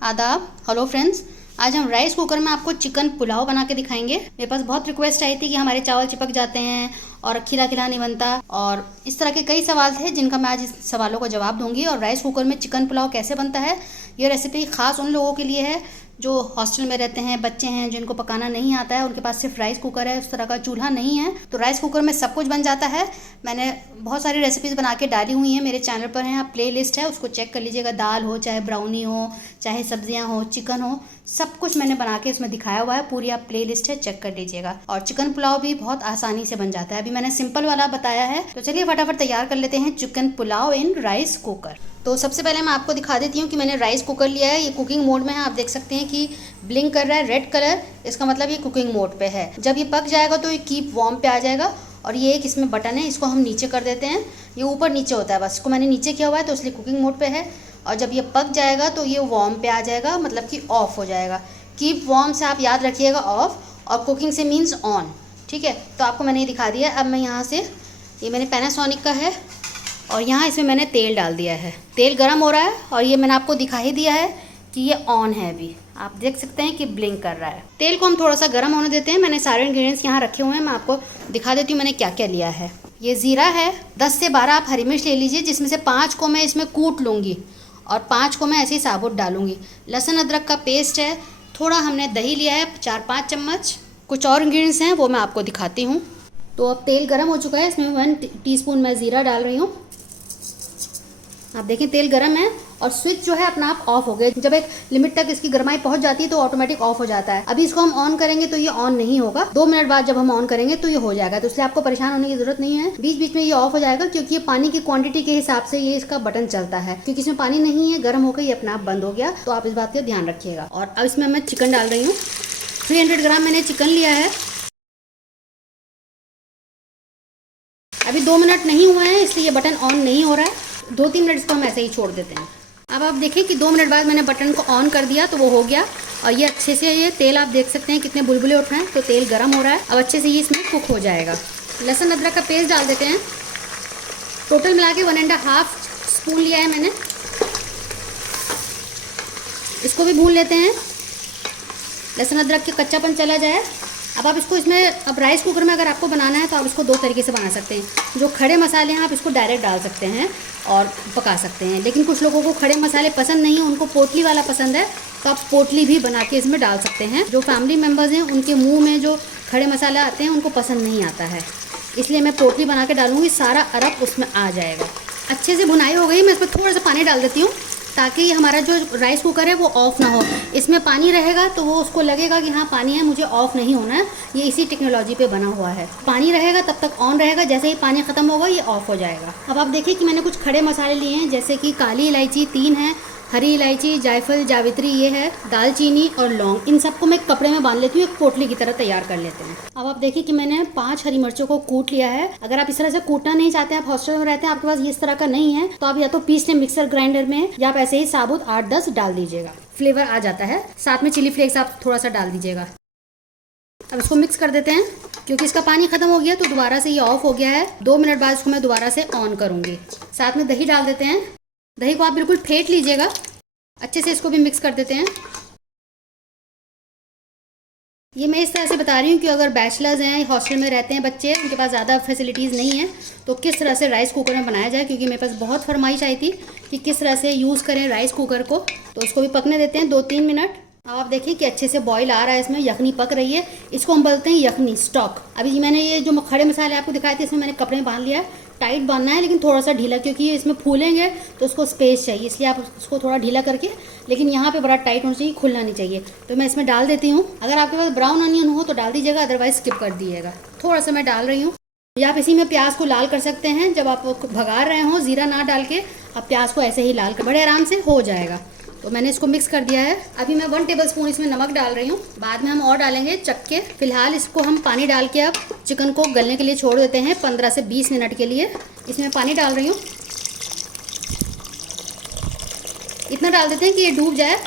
आदाब। Hello friends, आज हम राइस कुकर में आपको चिकन पुलाव बना के दिखाएंगे। मेरे पास बहुत रिक्वेस्ट आई थी कि हमारे चावल चिपक जाते हैं और खिला खिला नहीं बनता, और इस तरह के कई सवाल थे जिनका मैं आज इस सवालों का जवाब दूंगी। और राइस कुकर में चिकन पुलाव कैसे बनता है, ये रेसिपी ख़ास उन लोगों के लिए है जो हॉस्टल में रहते हैं, बच्चे हैं जिनको पकाना नहीं आता है, उनके पास सिर्फ राइस कुकर है, उस तरह का चूल्हा नहीं है। तो राइस कुकर में सब कुछ बन जाता है। मैंने बहुत सारी रेसिपीज़ बना के डाली हुई हैं, मेरे चैनल पर हैं, आप प्ले लिस्ट है उसको चेक कर लीजिएगा। दाल हो, चाहे ब्राउनी हो, चाहे सब्जियां हो, चिकन हो, सब कुछ मैंने बना के उसमें दिखाया हुआ है। पूरी आप प्ले लिस्ट है, चेक कर लीजिएगा। और चिकन पुलाव भी बहुत आसानी से बन जाता है। अभी मैंने सिंपल वाला बताया है, तो चलिए फटाफट तैयार कर लेते हैं chicken pulao in rice cooker. तो सबसे पहले मैं आपको दिखा देती हूँ कि मैंने राइस कुकर लिया है। ये कुकिंग मोड में है, आप देख सकते हैं कि ब्लिंक कर रहा है रेड कलर, इसका मतलब ये कुकिंग मोड पे है। जब ये पक जाएगा तो ये कीप वार्म पे आ जाएगा। और ये एक इसमें बटन है, इसको हम नीचे कर देते हैं। ये ऊपर नीचे होता है, बस इसको मैंने नीचे किया हुआ है तो इसलिए कुकिंग मोड पे है। और जब ये पक जाएगा तो ये वार्म पे आ जाएगा, मतलब कि ऑफ हो जाएगा। कीप वार्म से आप याद रखिएगा ऑफ, और कुकिंग से मीन्स ऑन। ठीक है, तो आपको मैंने ये दिखा दिया। अब मैं यहाँ से, ये मैंने पैनासोनिक का है और यहाँ इसमें मैंने तेल डाल दिया है। तेल गर्म हो रहा है और ये मैंने आपको दिखा ही दिया है कि ये ऑन है। अभी आप देख सकते हैं कि ब्लिंक कर रहा है। तेल को हम थोड़ा सा गर्म होने देते हैं। मैंने सारे इंग्रेडिएंट्स यहाँ रखे हुए हैं, मैं आपको दिखा देती हूँ मैंने क्या क्या लिया है। ये ज़ीरा है, 10 से 12 आप हरी मिर्च ले लीजिए, जिसमें से 5 को मैं इसमें कूट लूँगी और 5 को मैं ऐसे ही साबुत डालूँगी। लहसुन अदरक का पेस्ट है, थोड़ा हमने दही लिया है 4-5 चम्मच। कुछ और इंग्रेडिएंट्स हैं वो मैं आपको दिखाती हूँ। तो अब तेल गर्म हो चुका है, इसमें 1 टीस्पून मैं ज़ीरा डाल रही हूँ। आप देखें तेल गरम है और स्विच जो है अपना आप ऑफ हो गया। जब एक लिमिट तक इसकी गर्माई पहुंच जाती है तो ऑटोमेटिक ऑफ हो जाता है। अभी इसको हम ऑन करेंगे तो ये ऑन नहीं होगा, 2 मिनट बाद जब हम ऑन करेंगे तो ये हो जाएगा। तो इसलिए आपको परेशान होने की जरूरत नहीं है, बीच बीच में ये ऑफ हो जाएगा, क्योंकि ये पानी की क्वांटिटी के हिसाब से ये इसका बटन चलता है। क्योंकि इसमें पानी नहीं है, गर्म होकर ये अपना आप बंद हो गया। तो आप इस बात का ध्यान रखिएगा। और अब इसमें मैं चिकन डाल रही हूँ। 300 ग्राम मैंने चिकन लिया है। अभी 2 मिनट नहीं हुए हैं, इसलिए ये बटन ऑन नहीं हो रहा है। 2-3 मिनट इसको हम ऐसे ही छोड़ देते हैं। अब आप देखें कि 2 मिनट बाद मैंने बटन को ऑन कर दिया तो वो हो गया। और ये अच्छे से, ये तेल आप देख सकते हैं कितने बुलबुले उठ रहे हैं, तो तेल गर्म हो रहा है। अब अच्छे से ये इसमें कुक हो जाएगा। लहसुन अदरक का पेस्ट डाल देते हैं। टोटल मिला के 1.5 स्पून लिया है मैंने। इसको भी भून लेते हैं, लहसुन अदरक के कच्चापन चला जाए। अब आप इसको इसमें, अब राइस कुकर में अगर आपको बनाना है तो आप इसको 2 तरीके से बना सकते हैं। जो खड़े मसाले हैं आप इसको डायरेक्ट डाल सकते हैं और पका सकते हैं, लेकिन कुछ लोगों को खड़े मसाले पसंद नहीं है, उनको पोटली वाला पसंद है, तो आप पोटली भी बना के इसमें डाल सकते हैं। जो फैमिली मेम्बर्स हैं उनके मुँह में जो खड़े मसाले आते हैं उनको पसंद नहीं आता है, इसलिए मैं पोटली बना के डालूँगी, सारा अरब उसमें आ जाएगा। अच्छे से भुनाई हो गई, मैं इसमें थोड़ा सा पानी डाल देती हूँ ताकि हमारा जो राइस कुकर है वो ऑफ़ ना हो। इसमें पानी रहेगा तो वो उसको लगेगा कि हाँ पानी है, मुझे ऑफ़ नहीं होना है। ये इसी टेक्नोलॉजी पे बना हुआ है। पानी रहेगा तब तक ऑन रहेगा, जैसे ही पानी ख़त्म होगा ये ऑफ़ हो जाएगा। अब आप देखिए कि मैंने कुछ खड़े मसाले लिए हैं, जैसे कि काली इलायची 3 है, हरी इलायची, जायफल, जावित्री ये है, दालचीनी और लौंग। इन सबको मैं एक कपड़े में बांध लेती हूँ, एक पोटली की तरह तैयार कर लेते हैं। अब आप देखिए कि मैंने 5 हरी मिर्चों को कूट लिया है। अगर आप इस तरह से कूटना नहीं चाहते, आप हॉस्टल में रहते हैं, आपके पास इस तरह का नहीं है, तो आप या तो पीस लें मिक्सर ग्राइंडर में, या आप ऐसे ही साबुत 8-10 डाल दीजिएगा, फ्लेवर आ जाता है। साथ में चिली फ्लेक्स आप थोड़ा सा डाल दीजिएगा। अब इसको मिक्स कर देते हैं। क्योंकि इसका पानी खत्म हो गया तो दोबारा से ये ऑफ हो गया है। 2 मिनट बाद इसको मैं दोबारा से ऑन करूँगी। साथ में दही डाल देते हैं। दही को आप बिल्कुल फेंट लीजिएगा, अच्छे से इसको भी मिक्स कर देते हैं। ये मैं इस तरह से बता रही हूँ कि अगर बैचलर्स हैं, हॉस्टल में रहते हैं बच्चे, उनके पास ज़्यादा फैसिलिटीज़ नहीं है, तो किस तरह से राइस कुकर में बनाया जाए। क्योंकि मेरे पास बहुत फरमाइश आई थी कि किस तरह से यूज़ करें राइस कुकर को। तो उसको भी पकने देते हैं 2-3 मिनट। अब आप देखिए कि अच्छे से बॉईल आ रहा है, इसमें यखनी पक रही है। इसको हम बोलते हैं यखनी स्टॉक। अभी मैंने ये जो खड़े मसाले आपको दिखाए थे, इसमें मैंने कपड़े में बांध लिया है। टाइट बांधना है लेकिन थोड़ा सा ढीला, क्योंकि ये इसमें फूलेंगे तो उसको स्पेस चाहिए, इसलिए आप उसको थोड़ा ढीला करके, लेकिन यहाँ पे बड़ा टाइट होना चाहिए, खुलना नहीं चाहिए। तो मैं इसमें डाल देती हूँ। अगर आपके पास ब्राउन अनियन हो तो डाल दीजिएगा, अदरवाइज स्किप कर दीजिएगा। थोड़ा सा मैं डाल रही हूँ। या आप इसी में प्याज को लाल कर सकते हैं। जब आप भगा रहे हो ज़ीरा ना डाल के, आप प्याज को ऐसे ही लाल कर, बड़े आराम से हो जाएगा। तो मैंने इसको मिक्स कर दिया है। अभी मैं 1 टेबलस्पून इसमें नमक डाल रही हूँ, बाद में हम और डालेंगे चक्के। फिलहाल इसको हम पानी डाल के अब चिकन को गलने के लिए छोड़ देते हैं 15 से 20 मिनट के लिए। इसमें पानी डाल रही हूँ, इतना डाल देते हैं कि ये डूब जाए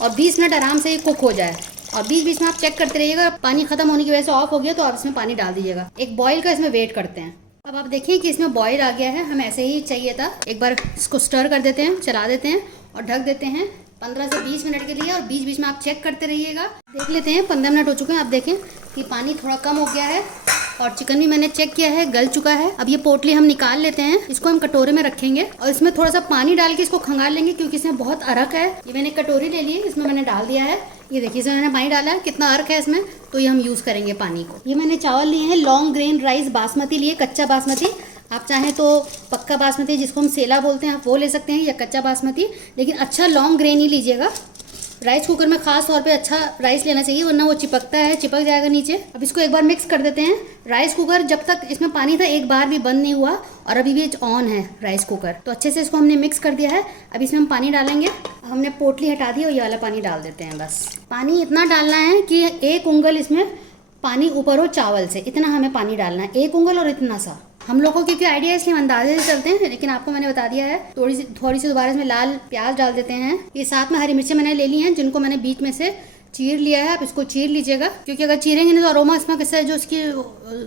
और 20 मिनट आराम से ये कुक हो जाए। और बीच बीच में आप चेक करते रहिएगा। पानी खत्म होने की वजह से ऑफ हो गया तो आप इसमें पानी डाल दीजिएगा। एक बॉईल का इसमें वेट करते हैं। अब आप देखिए कि इसमें बॉईल आ गया है, हमें ऐसे ही चाहिए था। एक बार इसको स्टर कर देते हैं, चला देते हैं और ढक देते हैं 15 से 20 मिनट के लिए, और बीच बीच में आप चेक करते रहिएगा। देख लेते हैं 15 मिनट हो चुके हैं। आप देखें कि पानी थोड़ा कम हो गया है और चिकन भी मैंने चेक किया है, गल चुका है। अब ये पोटली हम निकाल लेते हैं, इसको हम कटोरे में रखेंगे और इसमें थोड़ा सा पानी डाल के इसको खंगाल लेंगे, क्योंकि इसमें बहुत अरक है। ये मैंने कटोरी ले ली है, इसमें मैंने डाल दिया है। ये देखिए इसमें मैंने पानी डाला है, कितना अरक है इसमें, तो ये हम यूज़ करेंगे पानी को। ये मैंने चावल लिए हैं लॉन्ग ग्रेन राइस बासमती लिए, कच्चा बासमती। आप चाहें तो पक्का बासमती जिसको हम सेला बोलते हैं आप वो ले सकते हैं, या कच्चा बासमती, लेकिन अच्छा लॉन्ग ग्रेन ही लीजिएगा। राइस कुकर में खास तौर पे अच्छा राइस लेना चाहिए, वरना वो चिपकता है, चिपक जाएगा नीचे। अब इसको एक बार मिक्स कर देते हैं। राइस कुकर जब तक इसमें पानी था एक बार भी बंद नहीं हुआ, और अभी भी ऑन है राइस कुकर, तो अच्छे से इसको हमने मिक्स कर दिया है। अब इसमें हम पानी डालेंगे। हमने पोटली हटा दी और ये वाला पानी डाल देते हैं। बस पानी इतना डालना है कि 1 उंगल इसमें पानी ऊपर हो चावल से, इतना हमें पानी डालना है, 1 उंगल और इतना सा। हम लोगों को क्योंकि आइडिया है इसलिए हम अंदाजे से चलते हैं, लेकिन आपको मैंने बता दिया है। थोड़ी सी दोबारा इसमें लाल प्याज डाल देते हैं। ये साथ में हरी मिर्ची मैंने ले ली हैं, जिनको मैंने बीच में से चीर लिया है। आप इसको चीर लीजिएगा, क्योंकि अगर चीरेंगे नहीं तो अरोमा इसमें कैसे जो उसकी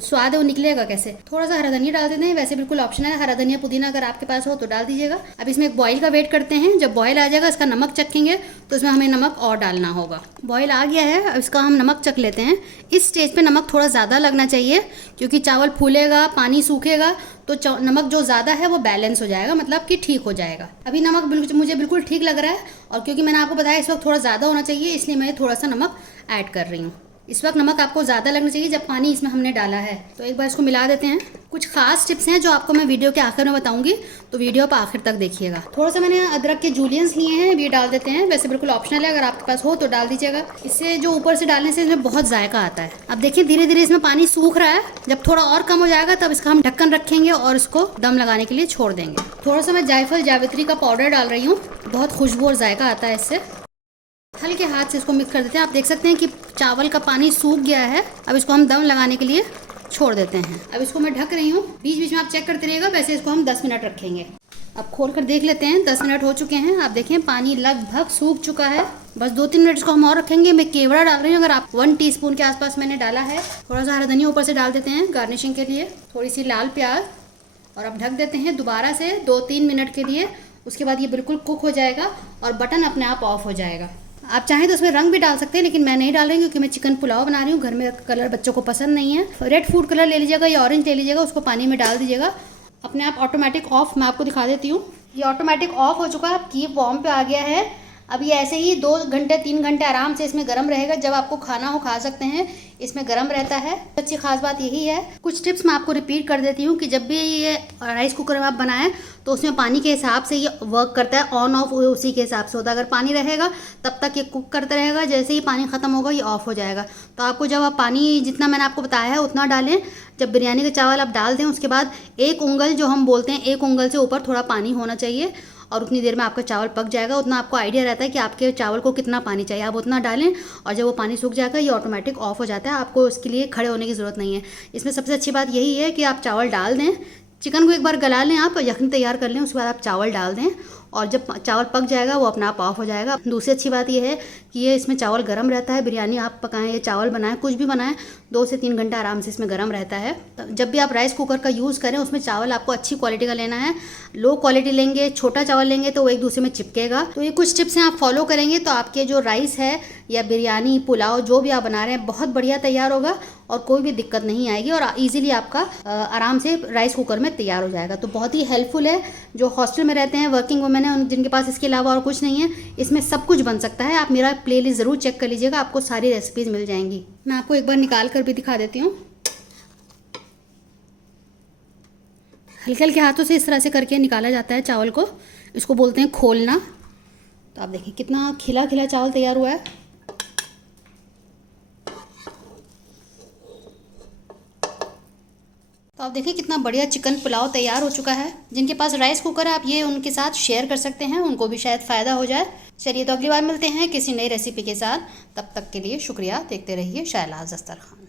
स्वाद है वो निकलेगा कैसे। थोड़ा सा हरा धनिया डाल देते हैं, वैसे बिल्कुल ऑप्शनल है। हरा धनिया पुदीना अगर आपके पास हो तो डाल दीजिएगा। अब इसमें एक बॉईल का वेट करते हैं। जब बॉईल आ जाएगा इसका नमक चखेंगे, तो इसमें हमें नमक और डालना होगा। बॉईल आ गया है, अब इसका हम नमक चख लेते हैं। इस स्टेज पे नमक थोड़ा ज़्यादा लगना चाहिए, क्योंकि चावल फूलेगा, पानी सूखेगा, तो नमक जो ज़्यादा है वो बैलेंस हो जाएगा, मतलब कि ठीक हो जाएगा। अभी नमक मुझे बिल्कुल ठीक लग रहा है, और क्योंकि मैंने आपको बताया इस वक्त थोड़ा ज़्यादा होना चाहिए, इसलिए मैं थोड़ा सा नमक ऐड कर रही हूँ। इस वक्त नमक आपको ज़्यादा लगना चाहिए जब पानी इसमें हमने डाला है। तो एक बार इसको मिला देते हैं। कुछ खास टिप्स हैं जो आपको मैं वीडियो के आखिर में बताऊंगी, तो वीडियो पर आखिर तक देखिएगा। थोड़ा सा मैंने अदरक के जूलियंस लिए हैं, ये डाल देते हैं। वैसे बिल्कुल ऑप्शनल है, अगर आपके पास हो तो डाल दीजिएगा। इससे जो ऊपर से डालने से इसमें बहुत जायका आता है। अब देखिए धीरे धीरे इसमें पानी सूख रहा है। जब थोड़ा और कम हो जाएगा तब इसका हम ढक्कन रखेंगे और इसको दम लगाने के लिए छोड़ देंगे। थोड़ा सा मैं जायफल जावित्री का पाउडर डाल रही हूँ, बहुत खुशबू और जायका आता है इससे। हल्के हाथ से इसको मिक्स कर देते हैं। आप देख सकते हैं कि चावल का पानी सूख गया है। अब इसको हम दम लगाने के लिए छोड़ देते हैं। अब इसको मैं ढक रही हूँ, बीच बीच में आप चेक करते रहिएगा। वैसे इसको हम 10 मिनट रखेंगे। अब खोल कर देख लेते हैं, 10 मिनट हो चुके हैं। आप देखें पानी लगभग सूख चुका है। बस 2-3 मिनट इसको हम और रखेंगे। मैं केवड़ा डाल रही हूँ, अगर आप 1 टीस्पून के आसपास मैंने डाला है। थोड़ा सा हरा धनिया ऊपर से डाल देते हैं गार्निशिंग के लिए, थोड़ी सी लाल प्याज, और अब ढक देते हैं दोबारा से 2-3 मिनट के लिए। उसके बाद ये बिल्कुल कुक हो जाएगा और बटन अपने आप ऑफ हो जाएगा। आप चाहें तो उसमें रंग भी डाल सकते हैं, लेकिन मैं नहीं डाल रही हूँ, क्योंकि मैं चिकन पुलाव बना रही हूँ। घर में कलर बच्चों को पसंद नहीं है। रेड फूड कलर ले लीजिएगा या ऑरेंज ले लीजिएगा, उसको पानी में डाल दीजिएगा। अपने आप ऑटोमेटिक ऑफ, मैं आपको दिखा देती हूँ। ये ऑटोमेटिक ऑफ हो चुका है, कीप वार्म पे आ गया है। अब ये ऐसे ही 2 घंटे 3 घंटे आराम से इसमें गर्म रहेगा। जब आपको खाना हो खा सकते हैं, इसमें गर्म रहता है। अच्छी खास बात यही है। कुछ टिप्स मैं आपको रिपीट कर देती हूँ कि जब भी ये राइस कुकर में आप बनाएं तो उसमें पानी के हिसाब से ये वर्क करता है। ऑन ऑफ उसी के हिसाब से होता है। अगर पानी रहेगा तब तक ये कुक करता रहेगा, जैसे ही पानी ख़त्म होगा ये ऑफ हो जाएगा। तो आपको जब आप पानी जितना मैंने आपको बताया है उतना डालें। जब बिरयानी का चावल आप डाल दें, उसके बाद 1 उंगल जो हम बोलते हैं, 1 उंगल से ऊपर थोड़ा पानी होना चाहिए, और उतनी देर में आपका चावल पक जाएगा। उतना आपको आइडिया रहता है कि आपके चावल को कितना पानी चाहिए, आप उतना डालें। और जब वो पानी सूख जाएगा ये ऑटोमेटिक ऑफ हो जाता है। आपको उसके लिए खड़े होने की ज़रूरत नहीं है। इसमें सबसे अच्छी बात यही है कि आप चावल डाल दें, चिकन को एक बार गला लें, आप यखनी तैयार कर लें, उसके बाद आप चावल डाल दें, और जब चावल पक जाएगा वो अपना आप ऑफ हो जाएगा। दूसरी अच्छी बात यह है कि ये इसमें चावल गर्म रहता है। बिरयानी आप पकाएं या चावल बनाएं, कुछ भी बनाएं, 2 से 3 घंटा आराम से इसमें गर्म रहता है। जब भी आप राइस कुकर का यूज़ करें, उसमें चावल आपको अच्छी क्वालिटी का लेना है। लो क्वालिटी लेंगे, छोटा चावल लेंगे तो वो एक दूसरे में चिपकेगा। तो ये कुछ टिप्स हैं, आप फॉलो करेंगे तो आपके जो राइस है या बिरयानी पुलाव जो भी आप बना रहे हैं बहुत बढ़िया तैयार होगा, और कोई भी दिक्कत नहीं आएगी, और इजीली आपका आराम से राइस कुकर में तैयार हो जाएगा। तो बहुत ही हेल्पफुल है। जो हॉस्टल में रहते हैं, वर्किंग वुमेन है, जिनके पास इसके अलावा और कुछ नहीं है, इसमें सब कुछ बन सकता है। आप मेरा प्लेलिस्ट ज़रूर चेक कर लीजिएगा, आपको सारी रेसिपीज़ मिल जाएंगी। मैं आपको एक बार निकाल कर भी दिखा देती हूँ। हल्के हल्के हाथों से इस तरह से करके निकाला जाता है चावल को, इसको बोलते हैं खोलना। तो आप देखिए कितना खिला खिला चावल तैयार हुआ है। तो आप देखिए कितना बढ़िया चिकन पुलाव तैयार हो चुका है। जिनके पास राइस कुकर है, आप ये उनके साथ शेयर कर सकते हैं, उनको भी शायद फ़ायदा हो जाए। चलिए तो अगली बार मिलते हैं किसी नई रेसिपी के साथ। तब तक के लिए शुक्रिया। देखते रहिए शायलाज़ दस्तरखान।